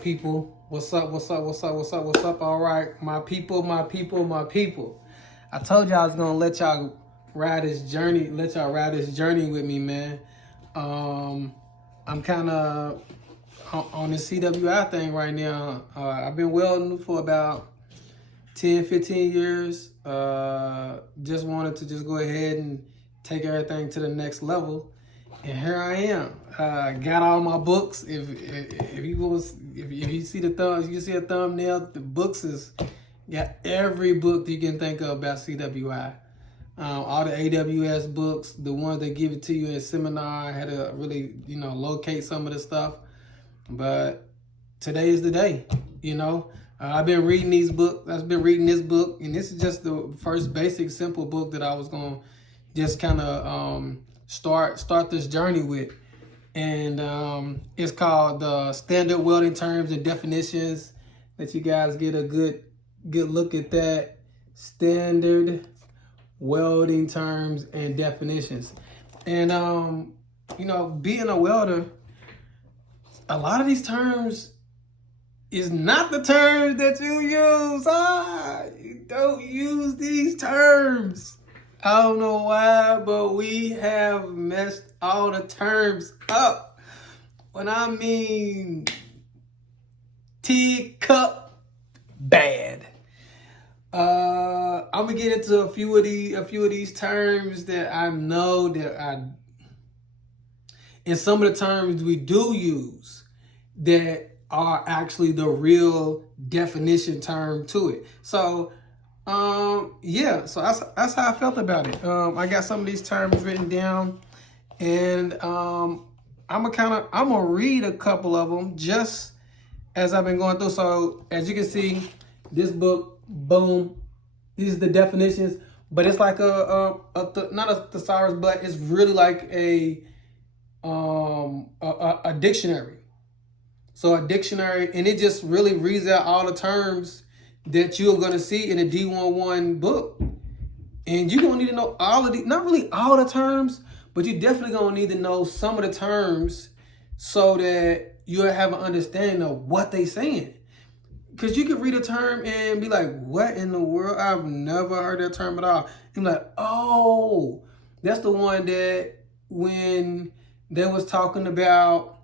People, what's up, what's up, what's up, what's up, what's up? All right, my people, my people, my people. I told y'all I was gonna let y'all ride this journey, with me, man. I'm kind of on this CWI thing right now. I've been welding for about 10, 15 years. Just wanted to just go ahead and take everything to the next level. And here I am. Got all my books. If you see the thumb, you see a thumbnail. The books is got every book that you can think of about CWI. All the AWS books, the ones that give it to you in a seminar. I had to really, locate some of the stuff. But today is the day. I've been reading these books. I've been reading this book, and this is just the first basic, simple book that I was gonna just kind of start this journey with. And it's called Standard Welding Terms and Definitions. Let you guys get a good look at that. Standard Welding Terms and Definitions. And being a welder, a lot of these terms is not the terms that you use. You don't use these terms. I don't know why, but we have messed all the terms up. When I mean teacup bad. I'm gonna get into a few of these terms that I know and some of the terms we do use that are actually the real definition term to it. So so that's how I felt about it. I got some of these terms written down, and I'm gonna read a couple of them just as I've been going through. So as you can see, this book, boom, these are the definitions, but it's like not a thesaurus, but it's really like a dictionary. So a dictionary, and it just really reads out all the terms that you're going to see in a D1.1 book. And you're going to need to know all of not really all the terms, but you definitely going to need to know some of the terms so that you'll have an understanding of what they're saying. Because you can read a term and be like, what in the world? I've never heard that term at all. And be like, oh, that's the one that when they was talking about,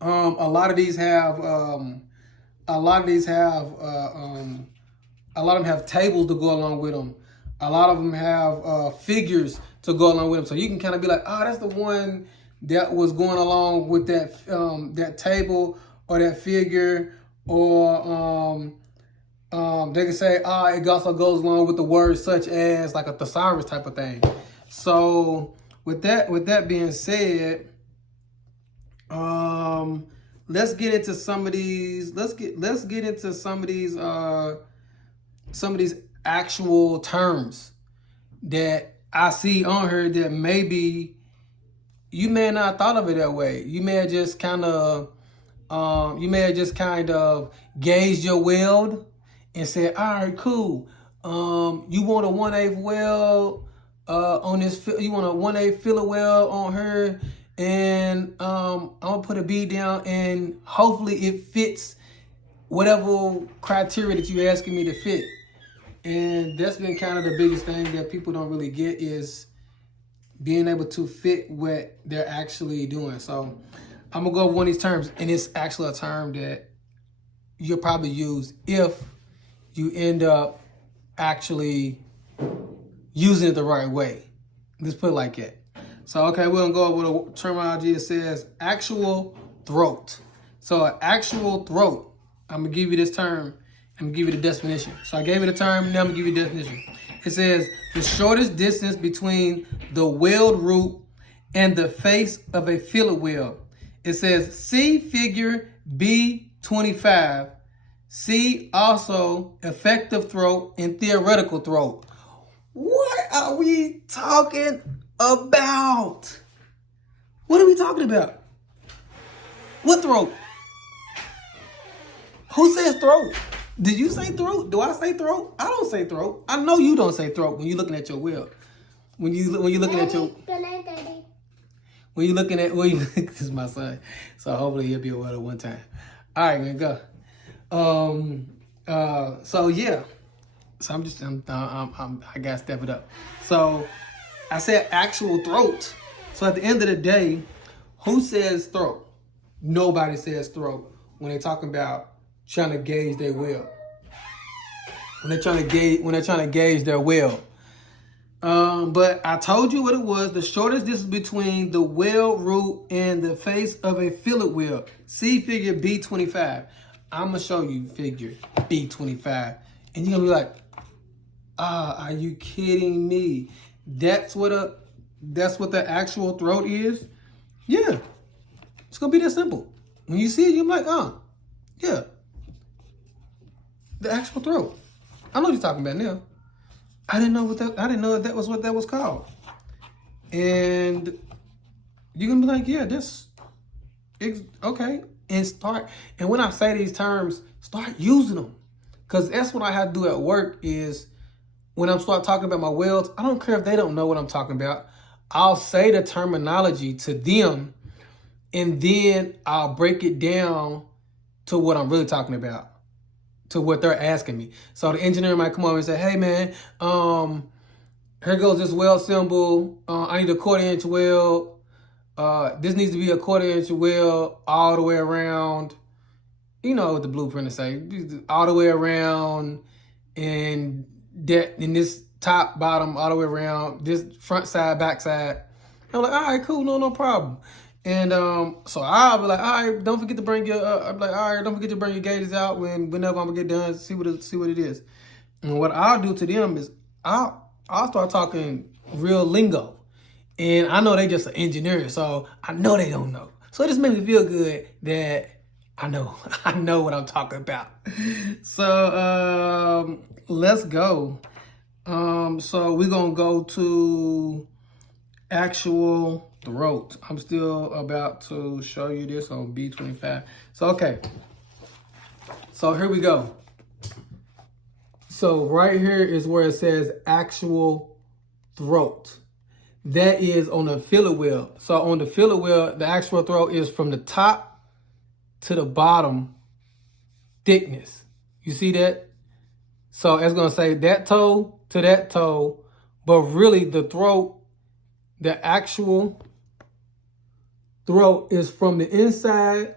a lot of them have tables to go along with them. A lot of them have figures to go along with them. So you can kind of be like, oh, that's the one that was going along with that table or that figure. Or they can say, it also goes along with the words such as like a thesaurus type of thing. So with that being said, let's get into some of these. Let's get into some of these actual terms that I see on here that maybe you may not have thought of it that way. You may have just kind of gauged your weld and said, all right, cool. You want a 1/8 weld on this. You want a 1/8 filler weld on her. And I'm gonna put a bead down, and hopefully it fits whatever criteria that you're asking me to fit. And that's been kind of the biggest thing that people don't really get, is being able to fit what they're actually doing. So I'm gonna go over one of these terms, and it's actually a term that you'll probably use if you end up actually using it the right way. Let's put it like that. So, okay, we're going to go over the terminology. It says actual throat. So, an actual throat, I'm going to give you this term. I'm going to give you the definition. So, I gave you the term, now I'm going to give you the definition. It says the shortest distance between the weld root and the face of a fillet weld. It says see figure B25. See also effective throat and theoretical throat. What are we talking about? What are we talking about? What throat? Who says throat? Did you say throat? Do I say throat? I don't say throat. I know you don't say throat when you're looking at your wheel. When you're looking at your this is my son, so hopefully he'll be a welder one time. All right, man, go. So yeah. So I gotta step it up. So I said actual throat. So at the end of the day, who says throat? Nobody says throat when they're talking about trying to gauge their will. When they're trying to gauge their will. But I told you what it was. The shortest distance between the well root and the face of a fillet wheel. See figure B25. I'm gonna show you figure B25, and you're gonna be like, are you kidding me? That's what the actual throat is. Yeah, it's gonna be that simple. When you see it, you're like, yeah, the actual throat. I know what you're talking about now. I didn't know that was what that was called. And you're gonna be like, yeah, it's okay. And when I say these terms, start using them. Cause that's what I have to do at work is when I'm start talking about my welds, I don't care if they don't know what I'm talking about. I'll say the terminology to them, and then I'll break it down to what I'm really talking about, to what they're asking me. So the engineer might come over and say, hey man, here goes this weld symbol. I need a 1/4 inch weld. This needs to be a 1/4 inch weld all the way around. You know what the blueprint is saying, all the way around, and that in this top, bottom, all the way around, this front side, back side. I'm like, all right, cool, no problem. And so I'll be like, all right, don't forget to bring your. I'm like, all right, don't forget to bring your gauges out whenever I'm gonna get done. See what it is. And what I'll do to them is I'll start talking real lingo, and I know they just an engineer, so I know they don't know. So it just makes me feel good that I know what I'm talking about. So let's go. So we're gonna go to actual throat. I'm still about to show you this on B25. So okay. So here we go. So right here is where it says actual throat. That is on the fillet wheel. So on the fillet wheel, the actual throat is from the top to the bottom thickness. You see that? So it's gonna say that toe to that toe, but really the throat, the actual throat is from the inside,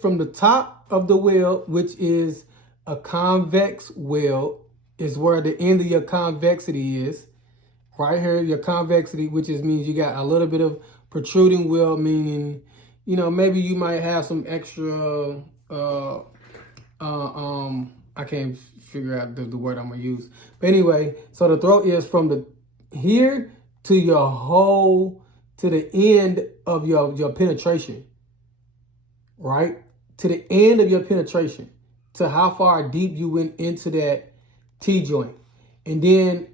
from the top of the wheel, which is a convex wheel, is where the end of your convexity is. Right here, your convexity, which means you got a little bit of protruding wheel, meaning, maybe you might have some extra, I can't figure out the word I'm gonna use. But anyway, so the throat is from here to to the end of your penetration, right? To the end of your penetration, to how far deep you went into that T-joint. And then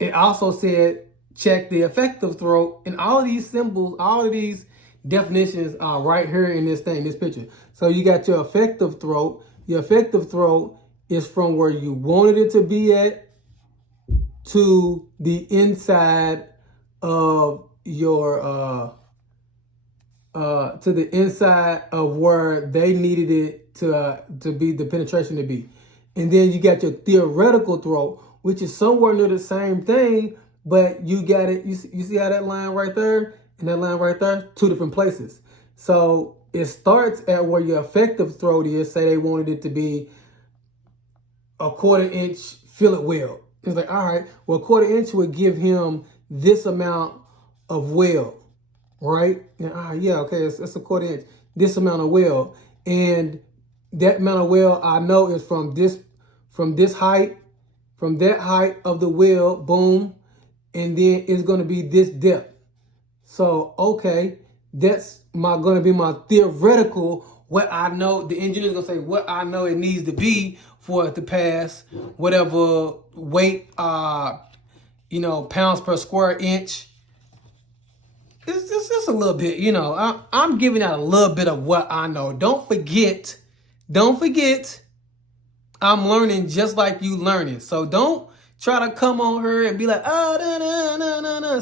it also said, check the effective throat. And all of these symbols, all of these definitions are right here in this picture. So you got your effective throat. Your effective throat is from where you wanted it to be at to the inside of your, to the inside of where they needed it to be, the penetration to be. And then you got your theoretical throat, which is somewhere near the same thing, but you got it. You see how that line right there and that line right there, two different places. So it starts at where your effective throat is. Say they wanted it to be a 1/4 inch fillet weld. It's like, all right, well, 1/4 inch would give him this amount of weld, right? And yeah, okay, it's a 1/4 inch, this amount of weld. And that amount of weld I know is from this height, from that height of the weld, boom, and then it's going to be this depth. So, okay, that's going to be my theoretical, what I know. The engineer's going to say what I know it needs to be for it to pass whatever weight, pounds per square inch. It's just a little bit, I'm giving out a little bit of what I know. Don't forget, I'm learning just like you learning. So don't try to come on her and be like,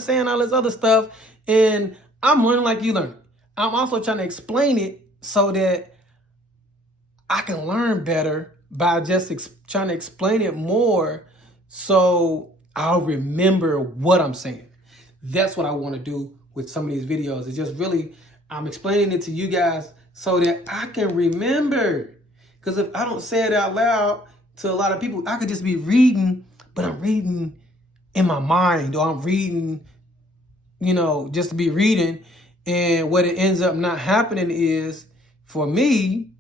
saying all this other stuff. And I'm learning like you learn. I'm also trying to explain it so that I can learn better by just trying to explain it more so I'll remember what I'm saying. That's what I want to do with some of these videos. It's just really, I'm explaining it to you guys so that I can remember. Because if I don't say it out loud to a lot of people, I could just be reading, but I'm reading in my mind, or I'm reading, you know, just to be reading. And what it ends up not happening is, for me,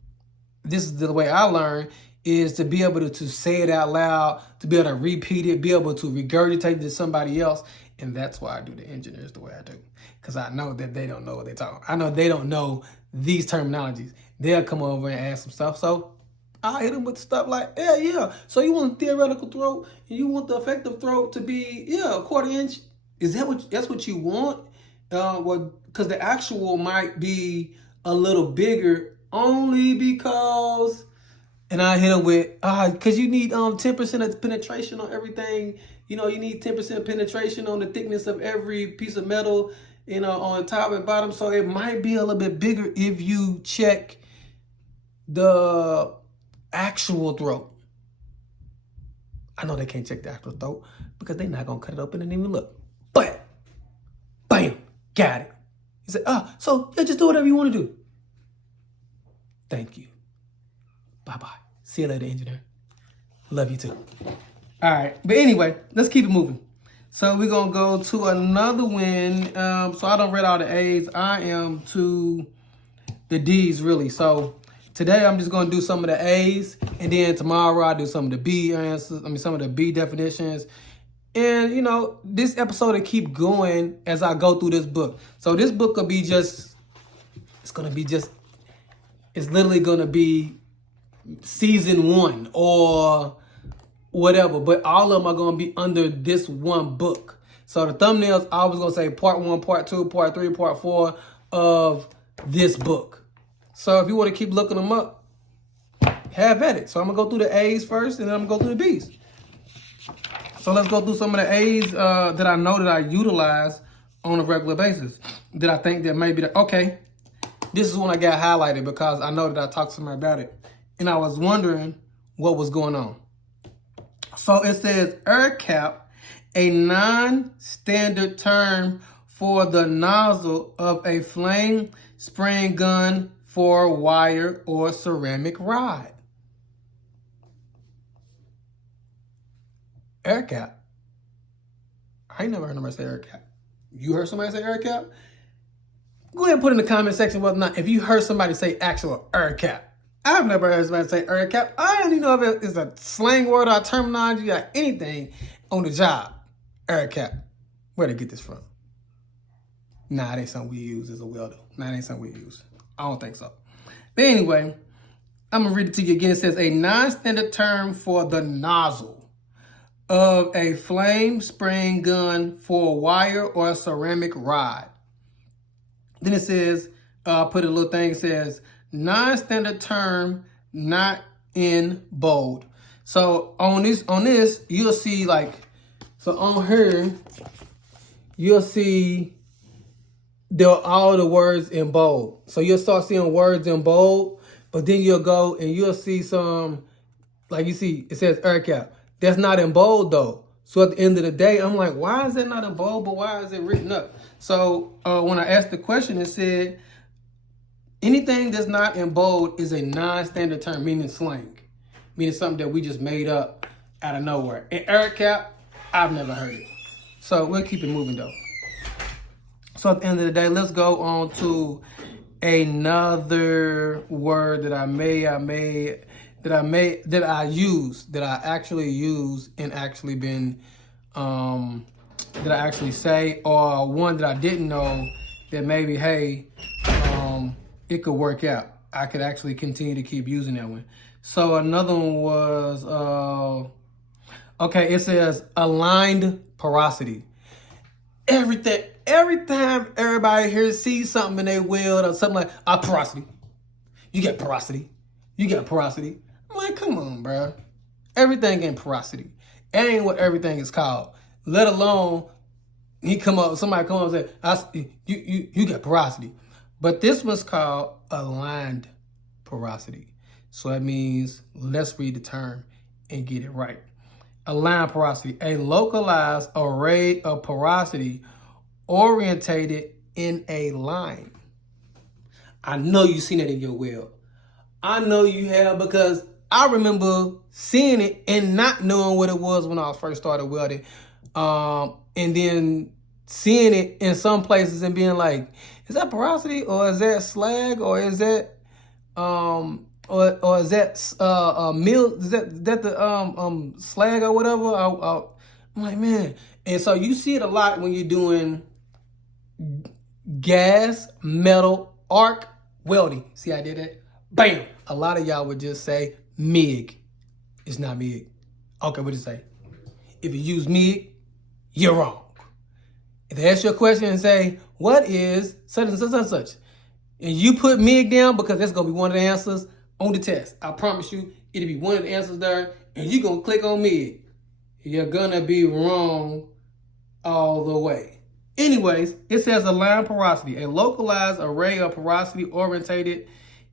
this is the way I learn, is to be able to say it out loud, to be able to repeat it, be able to regurgitate it to somebody else. And that's why I do the engineers the way I do. Because I know that they don't know what they're talking about. I know they don't know these terminologies. They'll come over and ask some stuff. So I'll hit them with stuff like, yeah. So you want a theoretical throat, and you want the effective throat to be, a quarter inch. Is that's what you want? Well, because the actual might be a little bigger, only because, and I hit them with, because you need 10% of penetration on everything. You know, you need 10% penetration on the thickness of every piece of metal, you know, on top and bottom. So it might be a little bit bigger if you check the actual throat. I know they can't check the actual throat because they're not going to cut it open and even look. But, bam, got it. He said, so yeah, just do whatever you want to do. Thank you. Bye-bye. See you later, engineer. Love you too. All right. But anyway, let's keep it moving. So we're going to go to another one. So I don't read all the A's. I am to the D's, really. So today I'm just going to do some of the A's. And then tomorrow I'll do some of the B answers. some of the B definitions. And, you know, this episode will keep going as I go through this book. So this book will be just, it's literally going to be season 1 or whatever, but all of them are going to be under this one book. So the thumbnails, I was going to say part 1, part 2, part 3, part 4 of this book. So if you want to keep looking them up, have at it. So I'm going to go through the A's first, and then I'm going to go through the B's. So let's go through some of the A's that I know that I utilize on a regular basis, that I think that maybe, okay, this is one I got highlighted because I know that I talked to somebody about it. And I was wondering what was going on. So it says air cap, a non-standard term for the nozzle of a flame spraying gun for wire or ceramic rod. Air cap. I ain't never heard nobody say air cap. You heard somebody say air cap? Go ahead and put in the comment section whether or not if you heard somebody say actual air cap. I've never heard somebody say air cap. I don't even know if it's a slang word or terminology or anything on the job. Air cap. Where'd they get this from? Nah, it ain't something we use as a welder. Nah, it ain't something we use. I don't think so. But anyway, I'm going to read it to you again. It says a non-standard term for the nozzle of a flame spraying gun for a wire or a ceramic rod. Then it says, put a little thing, it says, non-standard term, not in bold. So on this, you'll see like, so on here, you'll see all the words in bold. So you'll start seeing words in bold, but then you'll go and you'll see some, like you see, it says air cap. That's not in bold though. So at the end of the day, I'm like, why is that not in bold, but why is it written up? So when I asked the question, it said, anything that's not in bold is a non-standard term, meaning slang, meaning something that we just made up out of nowhere. And air cap, I've never heard it. So we'll keep it moving though. So at the end of the day, let's go on to another word that I actually use and actually been, that I actually say, or one that I didn't know that maybe, hey, it could work out. I could actually continue to keep using that one. So another one was, okay, it says aligned porosity. Every time everybody here sees something in their weld or something like, porosity. You got porosity. You got porosity. I'm like, come on, bro. Everything ain't porosity. It ain't what everything is called. Let alone somebody come up and say, you got porosity. But this was called aligned porosity. So that means, let's read the term and get it right. Aligned porosity, a localized array of porosity orientated in a line. I know you've seen it in your weld. I know you have, because I remember seeing it and not knowing what it was when I first started welding. And then seeing it in some places and being like, is that porosity, or is that slag, or is that or is that mill? Is that the slag or whatever? I'm like, man. And so you see it a lot when you're doing gas, metal, arc welding. See how I did that? Bam! A lot of y'all would just say MIG. It's not MIG. Okay, what did you say? If you use MIG, you're wrong. If they ask you a question and say, what is such and such and such? And you put MIG down, because that's going to be one of the answers on the test. I promise you, it'll be one of the answers there, and you're going to click on MIG. You're going to be wrong all the way. Anyways, it says aligned porosity, a localized array of porosity orientated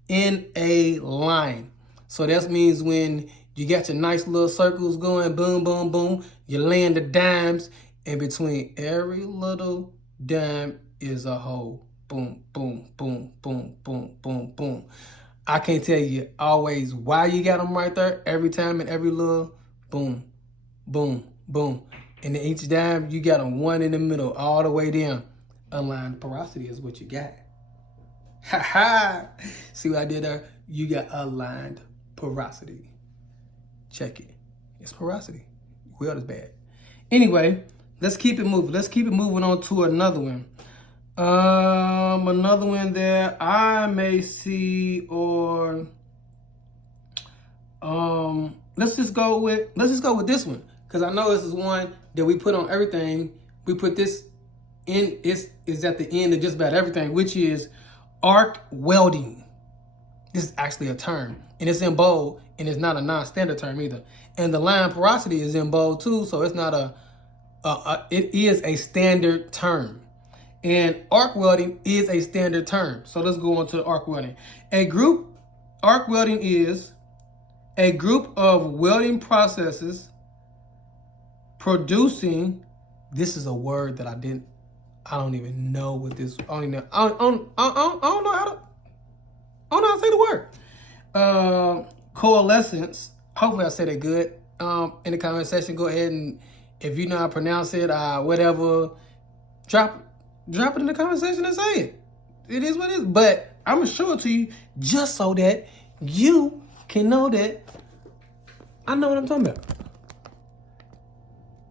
in a line. So that means when you got your nice little circles going, boom, boom, boom, you're laying the dimes, and between every little dime is a hole. Boom, boom, boom, boom, boom, boom, boom. I can't tell you always why you got them right there every time, and every little boom, boom, boom. And then each dime, you got them one in the middle all the way down. Aligned porosity is what you got. Ha ha! See what I did there? You got aligned porosity. Check it. It's porosity. Weld is bad. Anyway, let's keep it moving. Let's keep it moving on to another one. Another one that I may see, or let's just go with this one, because I know this is one that we put on everything. We put this in, is at the end of just about everything, which is arc welding. This is actually a term, and it's in bold, and it's not a non-standard term either. And the line porosity is in bold too, so it's not it is a standard term. And arc welding is a standard term. So let's go on to arc welding. Arc welding is a group of welding processes producing, this is a word that I don't even know what this, I don't know how to say the word. Coalescence, hopefully I said it good. In the comment section, go ahead, and if you know how to pronounce it, whatever, drop it in the comment section and say it. It is what it is. But I'm going to show it to you just so that you can know that I know what I'm talking about.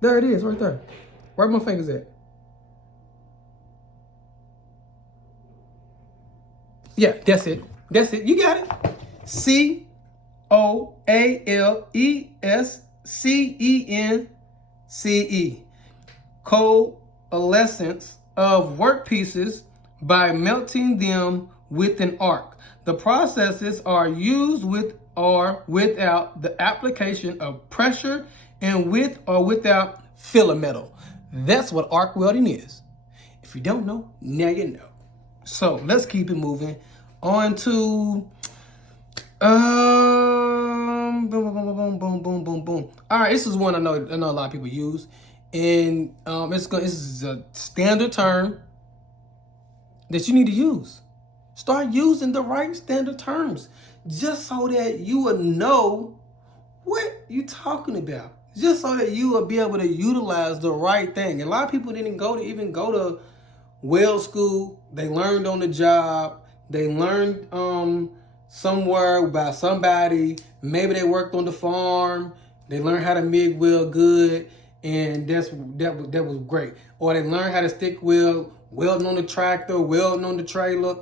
There it is, right there. Where my fingers at? Yeah, that's it. That's it. You got it. Coalescence. Coalescence of workpieces by melting them with an arc. The processes are used with or without the application of pressure, and with or without filler metal. That's what arc welding is. If you don't know, now you know. So let's keep it moving on to boom, boom, boom, boom, boom, boom, boom, boom. All right, this is one I know a lot of people use, and this is a standard term that you need to use. Start using the right standard terms, just so that you will know what you're talking about. Just so that you will be able to utilize the right thing. And a lot of people didn't go to weld school. They learned on the job. They learned somewhere by somebody. Maybe they worked on the farm. They learned how to MIG weld good, and that was great. Or they learned how to stick weld, welding on the tractor, welding on the trailer,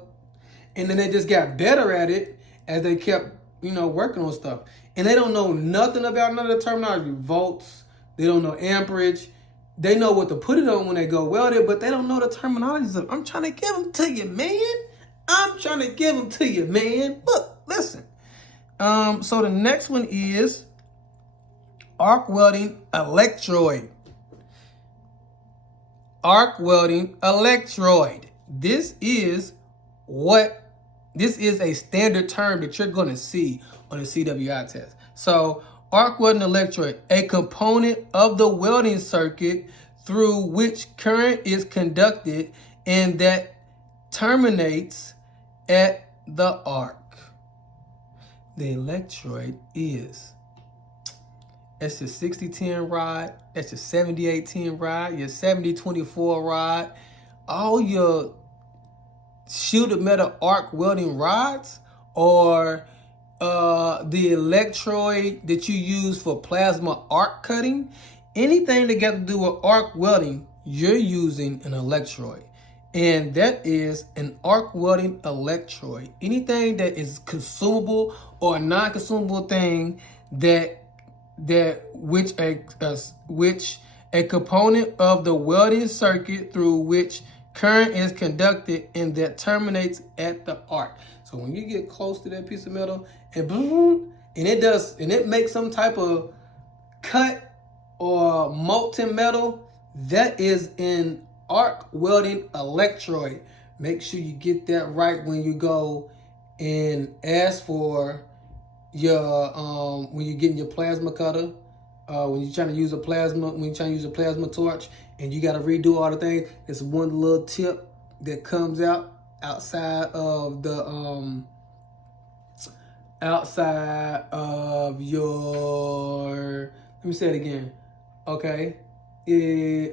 and then they just got better at it as they kept, working on stuff. And they don't know nothing about none of the terminology. Volts, they don't know amperage. They know what to put it on when they go weld it, but they don't know the terminologies. I'm trying to give them to you, man. Look, listen. So the next one is arc welding electrode. Arc welding electrode. This is this is a standard term that you're going to see on the CWI test. So arc welding electrode, a component of the welding circuit through which current is conducted and that terminates at the arc. The electrode is, that's your 60-10 rod, that's your 70-18 rod, your 70-24 rod, all your shielded metal arc welding rods, or the electrode that you use for plasma arc cutting. Anything that got to do with arc welding, you're using an electrode. And that is an arc welding electrode. Anything that is consumable or a non-consumable thing which a component of the welding circuit through which current is conducted and that terminates at the arc. So when you get close to that piece of metal and boom, and it makes some type of cut or molten metal, that is an arc welding electrode. Make sure you get that right when you go and ask for your when you're getting your plasma cutter, when you're trying to use a plasma torch and you got to redo all the things. There's one little tip that comes out outside of the outside of your, let me say it again, okay?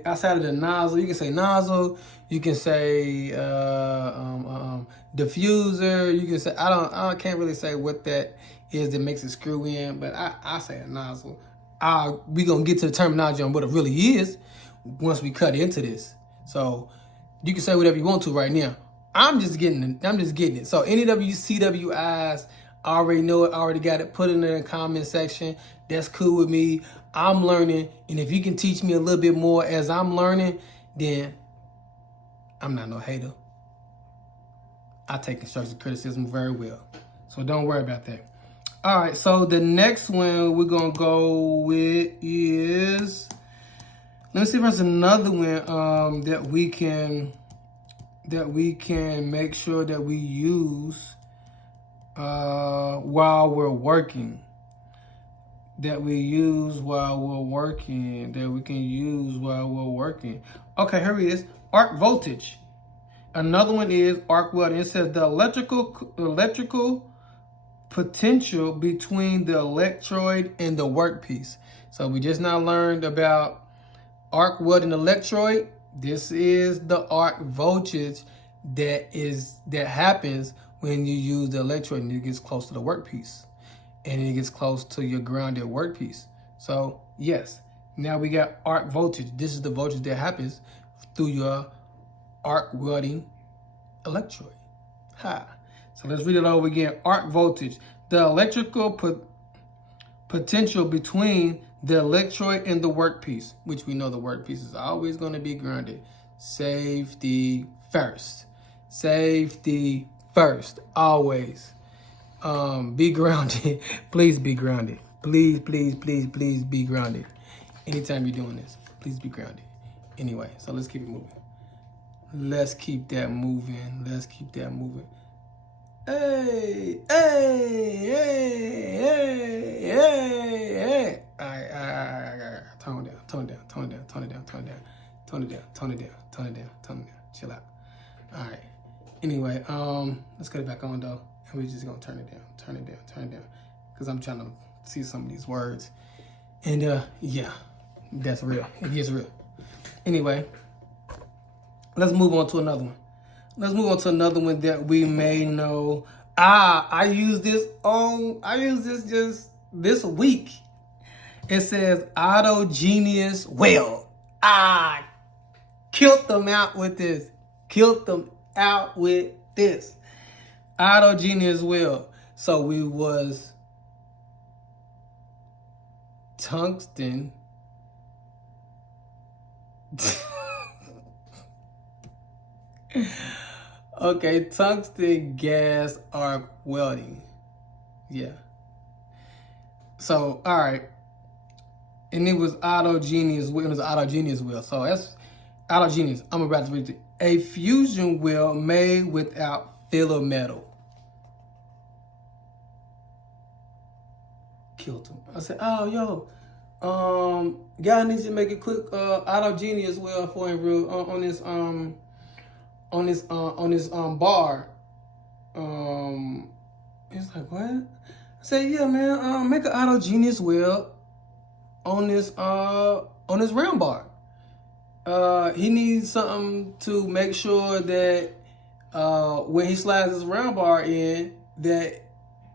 Outside of the nozzle, you can say nozzle, you can say diffuser, you can say, I can't really say what that is that makes it screw in, but I say a nozzle. We gonna get to the terminology on what it really is once we cut into this. So you can say whatever you want to right now. I'm just getting it. So any CWIs, I already know it, already got it, put it in the comment section. That's cool with me. I'm learning, and if you can teach me a little bit more as I'm learning, then I'm not no hater. I take constructive criticism very well. So don't worry about that. All right, so the next one we're gonna go with is, let me see if there's another one that we can make sure that we use while we're working. That we can use while we're working. Okay, here it is. Arc voltage. Another one is arc welding. It says the electrical potential between the electrode and the workpiece. So we just now learned about arc welding electrode. This is the arc voltage that happens when you use the electrode and it gets close to the workpiece. And it gets close to your grounded workpiece. So yes, now we got arc voltage. This is the voltage that happens through your arc welding electrode. So let's read it over again. Arc voltage, the electrical potential between the electrode and the workpiece, which we know the workpiece is always going to be grounded. Safety first. Safety first, always. Be grounded. Please be grounded. Please be grounded. Anytime you're doing this, please be grounded. Anyway, so let's keep it moving. Let's keep that moving. Hey. All right. Tone it down. Chill out. All right. Anyway, let's get it back on though. And we're just gonna turn it down. Because I'm trying to see some of these words. And yeah, that's real. It gets real. Anyway, let's move on to another one. That we may know. I use this just this week. It says autogeneous weld. I killed them out with this. Autogeneous weld. So we was tungsten. Okay, tungsten gas arc welding. Yeah. So, all right. And it was autogeneous weld. So that's autogeneous. I'm about to read it. A fusion weld made without filler metal. Killed him. I said, oh, yo, guy needs to make a quick autogeny as well for him real on this bar. He's like, what? I said, yeah, man, make an autogeny as well on this round bar. He needs something to make sure that when he slides this round bar in, that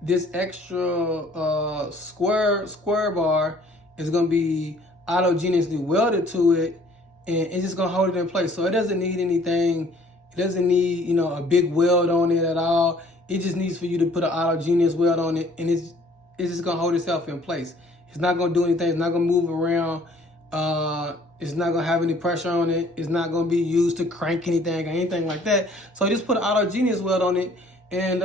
this extra square bar is going to be autogenously welded to it, and it's just going to hold it in place. So it doesn't need anything. It doesn't need, you know, a big weld on it at all. It just needs for you to put an autogenous weld on it, and it's just going to hold itself in place. It's not going to do anything. It's not going to move around. It's not going to have any pressure on it. It's not going to be used to crank anything or anything like that. So just put an autogenous weld on it and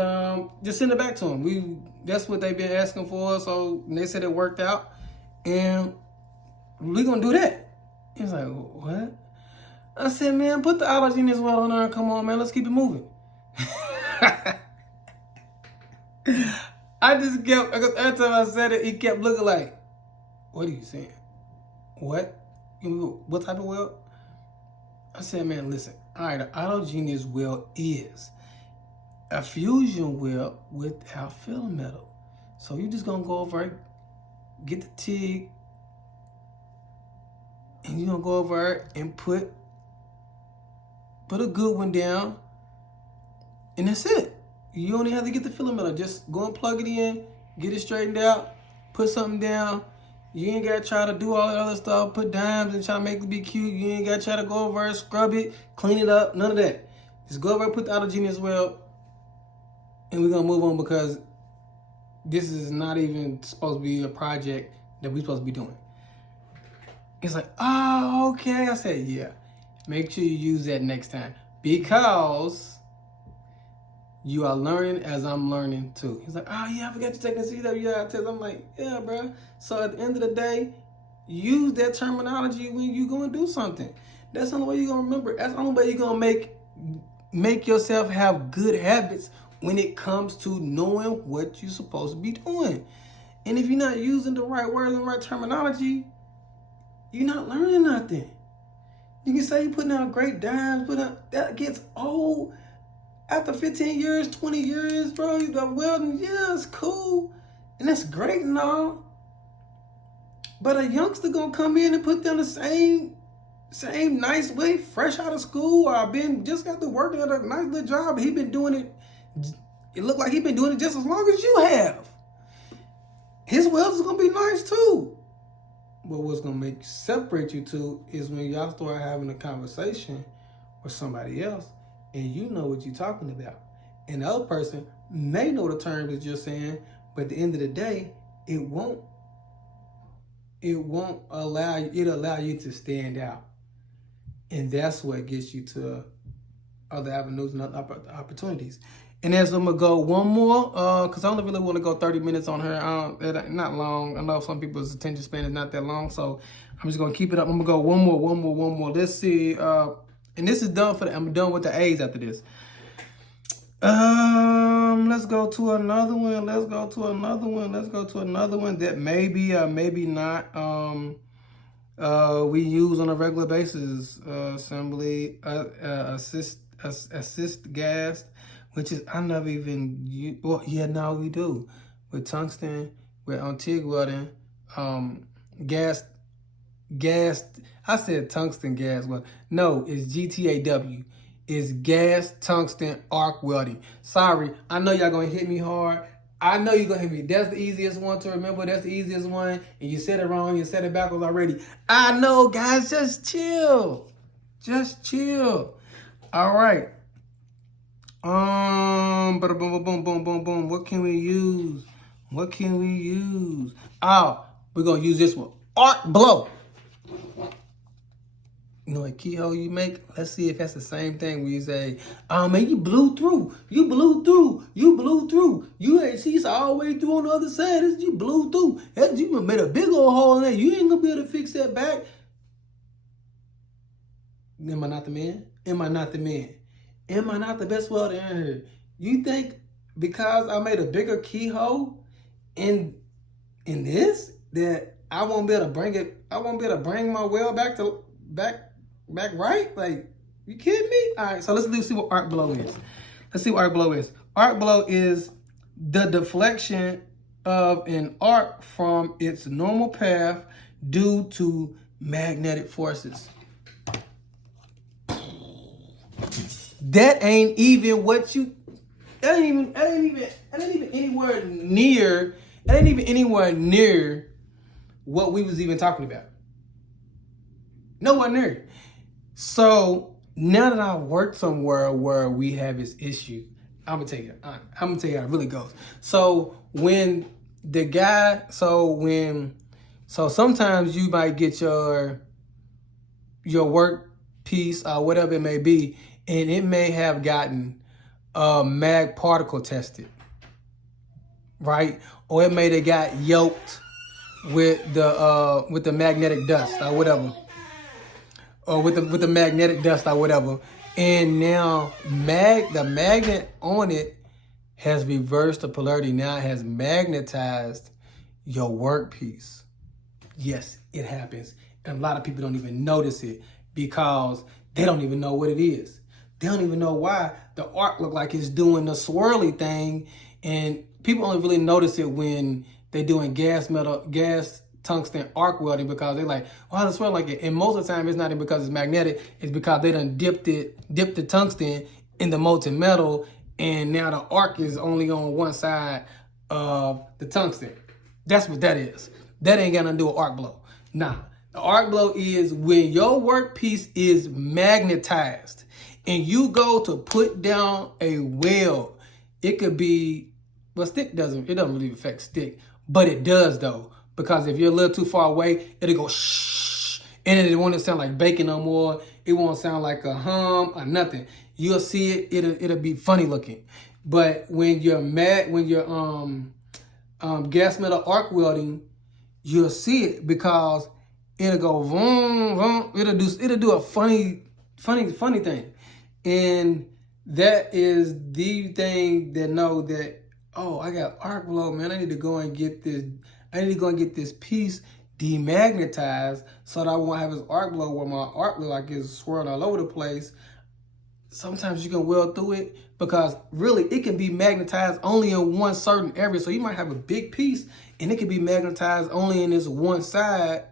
just send it back to them. That's what they've been asking for. So they said it worked out. And we're going to do that. He's like, what? I said, man, put the autogenous weld on there and come on, man. Let's keep it moving. I just kept, because every time I said it, he kept looking like, what are you saying? What? What type of weld? I said, man, listen. All right, an autogenous weld is a fusion weld without filler metal. So you're just going to go over it, get the TIG, and you're going to go over it and put a good one down, and that's it. You don't even have to get the filler metal. Just go and plug it in, get it straightened out, put something down. You ain't got to try to do all that other stuff, put dimes and try to make it be cute. You ain't got to try to go over it, scrub it, clean it up, none of that. Just go over and put the autogenous weld, and we're going to move on, because this is not even supposed to be a project that we're supposed to be doing. It's like, oh, okay. I said, yeah. Make sure you use that next time, because you are learning as I'm learning too. He's like, oh yeah, I forgot to take the CWI test. I'm like, yeah, bro. So at the end of the day, use that terminology when you going to do something. That's the only way you're going to remember. That's the only way you're going to make yourself have good habits when it comes to knowing what you're supposed to be doing. And if you're not using the right words and the right terminology, you're not learning nothing. You can say you're putting out great dimes, but that gets old. After 15 years, 20 years, bro, you got welding. Yeah, it's cool. And that's great and all. But a youngster gonna come in and put down the same nice way, fresh out of school, or just got to working at a nice little job. He been doing it. It looked like he been doing it just as long as you have. His welds is gonna be nice too. But what's gonna separate you two is when y'all start having a conversation with somebody else, and you know what you're talking about. And the other person may know the term that you're saying, but at the end of the day, it won't allow you, it'll allow you to stand out. And that's what gets you to other avenues and other opportunities. And as I'm gonna go one more, because I don't really want to go 30 minutes on her. Not long. I know some people's attention span is not that long, so I'm just gonna keep it up. I'm gonna go one more. Let's see. And this is done I'm done with the A's after this. Let's go to another one. Let's go to another one that maybe or maybe not we use on a regular basis. Assembly assist gas, which is I never even use. Well, yeah, no, we do with tungsten, with on TIG welding, gas. I said tungsten gas weld. No, it's GTAW. It's gas tungsten arc welding. Sorry, I know y'all gonna hit me hard. I know you're gonna hit me. That's the easiest one to remember. That's the easiest one. And you said it wrong. You said it backwards already. I know, guys. Just chill. Just chill. All right. Boom. What can we use? Oh, we're gonna use this one. Arc blow. You know what keyhole you make? Let's see if that's the same thing where you say, oh man, you blew through. You ain't see it's all the way through on the other side. You blew through. You made a big old hole in there. You ain't gonna be able to fix that back. Am I not the man? Am I not the best welder in here? You think because I made a bigger keyhole in this that I won't be able to bring it? I won't be able to bring my well back right? Like, you kidding me? All right, so let's see what arc blow is. Let's see what arc blow is. Arc blow is the deflection of an arc from its normal path due to magnetic forces. That ain't even what you. That ain't even anywhere near. That ain't even anywhere near what we was even talking about. Nowhere near. So now that I work somewhere where we have this issue, I'm gonna tell you how it really goes. So when the guy, so sometimes you might get your work piece or whatever it may be, and it may have gotten mag particle tested, right? Or it may have got yoked with the magnetic dust or whatever. Or with the magnetic dust or whatever. And now the magnet on it has reversed the polarity. Now it has magnetized your workpiece. Yes, it happens. And a lot of people don't even notice it because they don't even know what it is. They don't even know why the arc look like it's doing the swirly thing. And people only really notice it when they're doing gas tungsten arc welding, because they're like, oh, that's swirl like it. And most of the time it's not even because it's magnetic, it's because they done dipped the tungsten in the molten metal, and now the arc is only on one side of the tungsten. That's what that is. That ain't got nothing to do with arc blow. Nah, the arc blow is when your workpiece is magnetized and you go to put down a weld. It could be, well, stick doesn't really affect stick, but it does though. Because if you're a little too far away, it'll go shh, and it won't sound like bacon no more. It won't sound like a hum or nothing. You'll see it. It'll be funny looking. But when you're gas metal arc welding, you'll see it because it'll go vroom, vroom. It'll do a funny thing, and that is the thing that know that, oh, I got arc blow, man. I need to go and get this. I need to go and get this piece demagnetized so that I won't have this arc blow where my arc look like it's swirling all over the place. Sometimes you can weld through it because really it can be magnetized only in one certain area. So you might have a big piece and it can be magnetized only in this one side.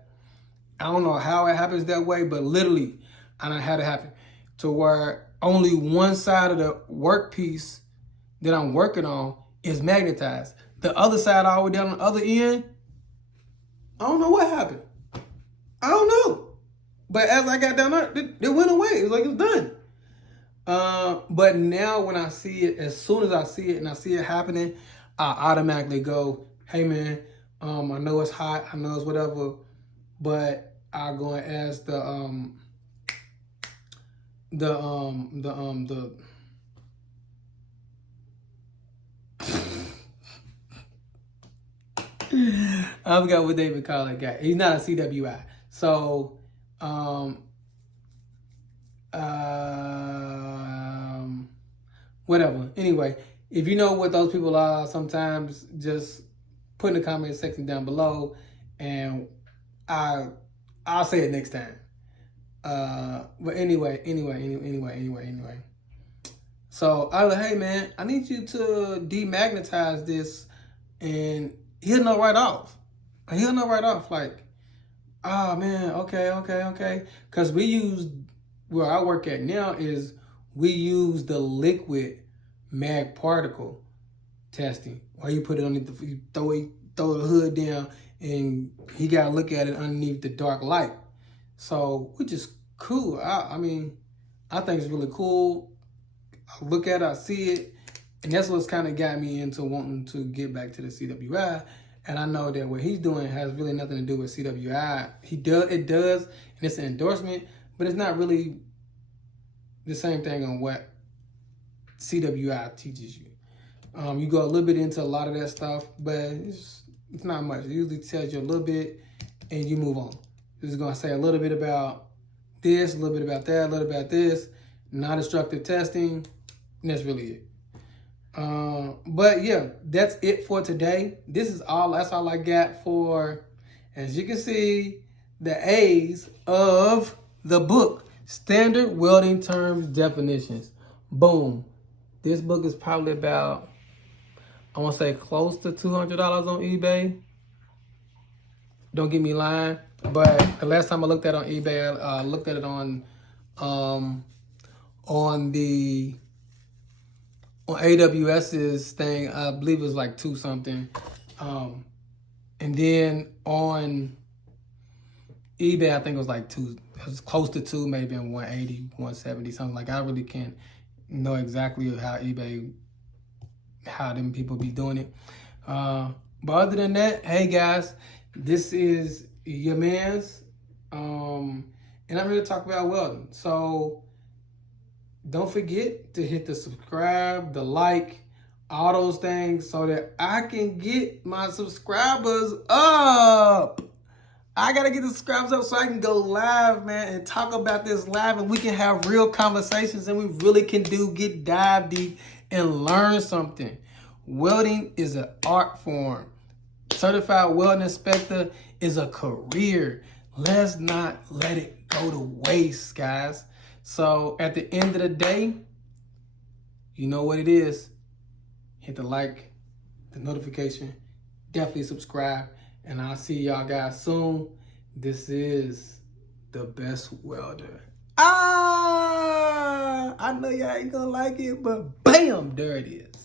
I don't know how it happens that way, but literally I done had it happen to where only one side of the workpiece that I'm working on is magnetized. The other side all the way down on the other end, I don't know what happened. I don't know. But as I got down there, it went away. It was like it was done. But now when I see it, as soon as I see it and I see it happening, I automatically go, hey man, I know it's hot, I know it's whatever, but I'll go and ask I forgot what they would call that guy. He's not a CWI. So, whatever. Anyway, if you know what those people are, sometimes just put in the comment section down below, and I'll say it next time. But anyway. So I was like, hey man, I need you to demagnetize this, and he'll know right off. He'll know right off, like, oh man, okay. Because we use, where I work at now is we use the liquid mag particle testing. Where you put it underneath, you throw the hood down, and he got to look at it underneath the dark light. So, which is cool. I mean, I think it's really cool. I look at it, I see it, and that's what's kind of got me into wanting to get back to the CWI. And I know that what he's doing has really nothing to do with CWI. It does, and it's an endorsement, but it's not really the same thing on what CWI teaches you. You go a little bit into a lot of that stuff, but it's not much. It usually tells you a little bit, and you move on. It's going to say a little bit about this, a little bit about that, a little bit about this, non-destructive testing, and that's really it. But yeah, that's it for today. That's all I got for, as you can see, the A's of the book, Standard Welding Terms Definitions. Boom. This book is probably about, I want to say, close to $200 on eBay. Don't get me lying, but the last time I looked at it on eBay, I looked at it on AWS's thing. I believe it was like 2 something, and then on eBay I think it was like 2. It was close to 2, maybe in 180, 170, something like. I really can't know exactly how them people be doing it. But other than that, hey guys, this is your man's, and I'm here to talk about welding. So don't forget to hit the subscribe, the like, all those things, so that I can get my subscribers up. I gotta get the subscribers up so I can go live, man, and talk about this live, and we can have real conversations, and we really can dive deep and learn something. Welding is an art form. Certified welding inspector is a career. Let's not let it go to waste, guys. So at the end of the day, you know what it is. Hit the like, the notification, definitely subscribe, and I'll see y'all guys soon. This is the best welder. I know y'all ain't gonna like it, but bam, there it is.